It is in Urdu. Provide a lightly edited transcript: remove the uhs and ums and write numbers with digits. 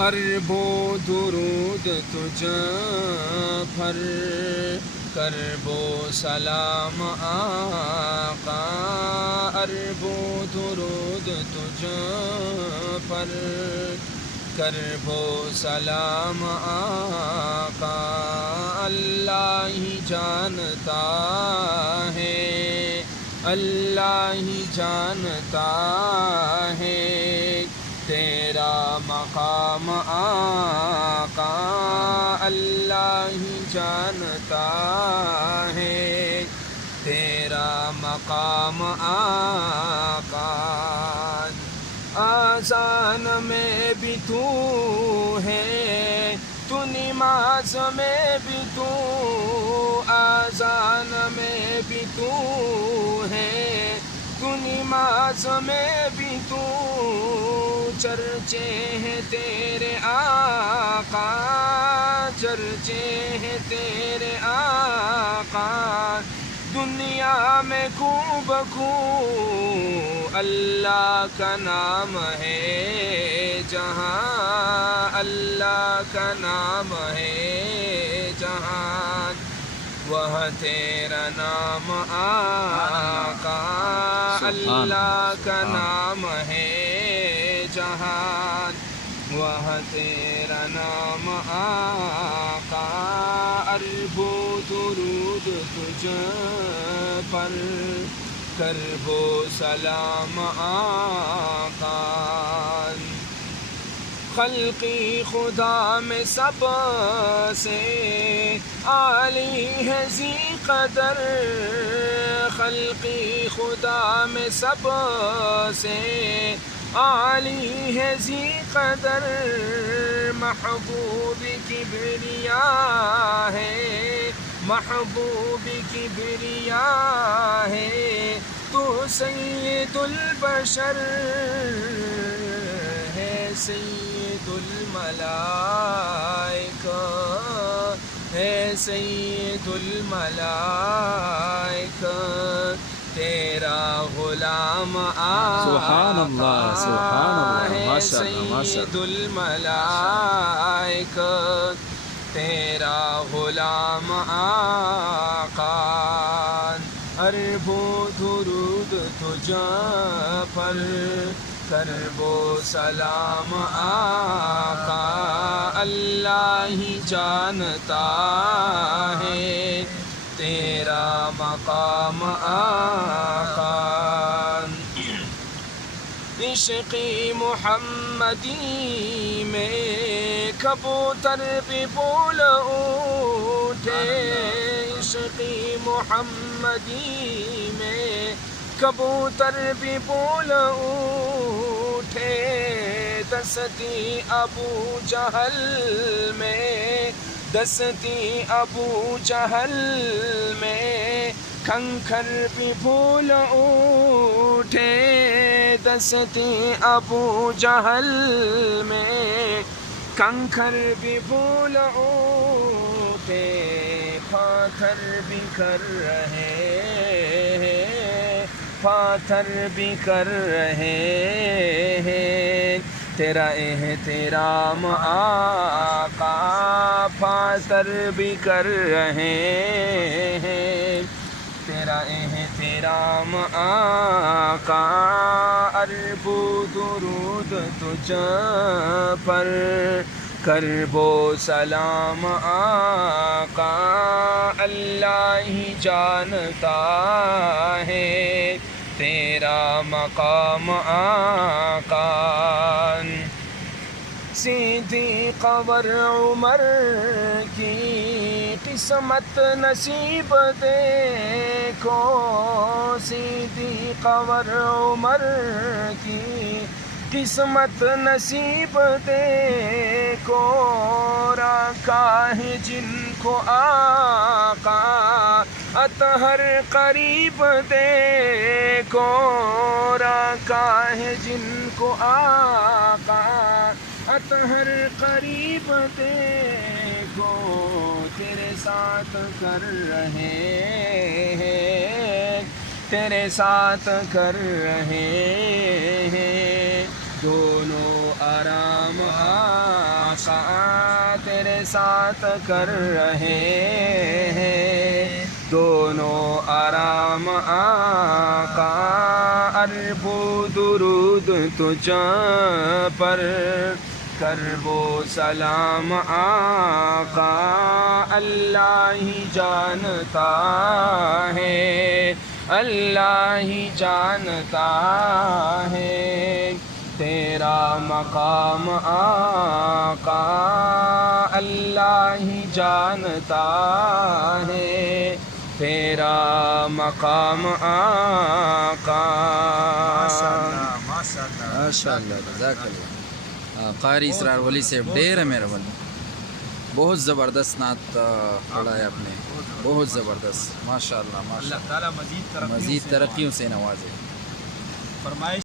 عرب و درود تجھ پر، کرب و سلام آقا، عرب و درود تجھ پر، کرب و سلام آقا، اللہ ہی جانتا ہے، اللہ ہی جانتا ہے تیرا مقام آقا، اللہ ہی جانتا ہے تیرا مقام آقا۔ آذان میں بھی تو ہے، تو نماز میں بھی تو، آذان میں بھی تو ہے، تو نماز میں بھی تو، چرچے ہیں تیرے آقا، چرچے ہیں تیرے آقا، دنیا میں کو بکو اللہ کا نام ہے جہاں، اللہ کا نام ہے جہاں، وہ تیرا نام آقا، اللہ کا نام ہے جہاں، وہ تیرا نام آقا، عرب و درود تجھ پر، کرب و سلام آقا۔ خلقی خدا میں سب سے عالی ہے ذی قدر، خلقی خدا میں سب سے عالی ہے ذی قدر، محبوب کبریا ہے، محبوب کبریا ہے، تو سید البشر ہے، سید الملائکہ ہے، سید الملائکہ، تیرا غلام سبحان اللہ، سبحان اللہ، ہے، ماشاء اللہ، ماشاء سید اللہ۔ الملائکہ، تیرا غلام آقا، عرب و درود تجھ پر، کرب و سلام آقا، اللہ ہی جانتا ہے تیرا مقام آقا۔ عشقی محمدی میں کبوتر بھی بول اٹھے، عشقی محمدی میں کبوتر بھی بول اٹھے، دستی ابو جہل میں، دستی ابو جہل میں، کھنکھر بھی بھول اٹھے، دستی ابو جہل میں، کنکھر بھی بھول اٹھے، پاتھر بھی کر رہے ہیں، پاتھر بھی کر رہے ہیں تیرا احترام آقا، پاتھر بھی کر رہے ہیں تیرا احترام آقا، عرب و درود تجھ پر، کرب و سلام آقا، اللہ ہی جانتا ہے تیرا مقام آقا۔ صدیق اور عمر کی قسمت نصیب دیکھو، صدیق اور عمر کی قسمت نصیب دیکھو، رکھا ہے جن کو آقا اطہر قریب دیکھو، رکھا ہے جن کو آقا اطہر قریب دیکھو، تیرے ساتھ کر رہے ہیں، تیرے ساتھ کر رہے ہیں، دونوں آرام ساتھ کر رہے ہیں دونوں آرام آقا عرب و درود تجھ پر کرب و سلام آقا اللہ ہی جانتا ہے اللہ ہی جانتا ہے تیرا مقام آقا اللہ ہی جانتا ہے تیرا مقام آقا ماشاء اللہ جزاک اللہ قاری اسرار ولی صاحب ډیره مهرباني بہت زبردست نعت پڑھا ہے آپ نے بہت زبردست ماشاء اللہ اللہ تعالیٰ مزید مزید ترقیوں سے نوازے فرمائش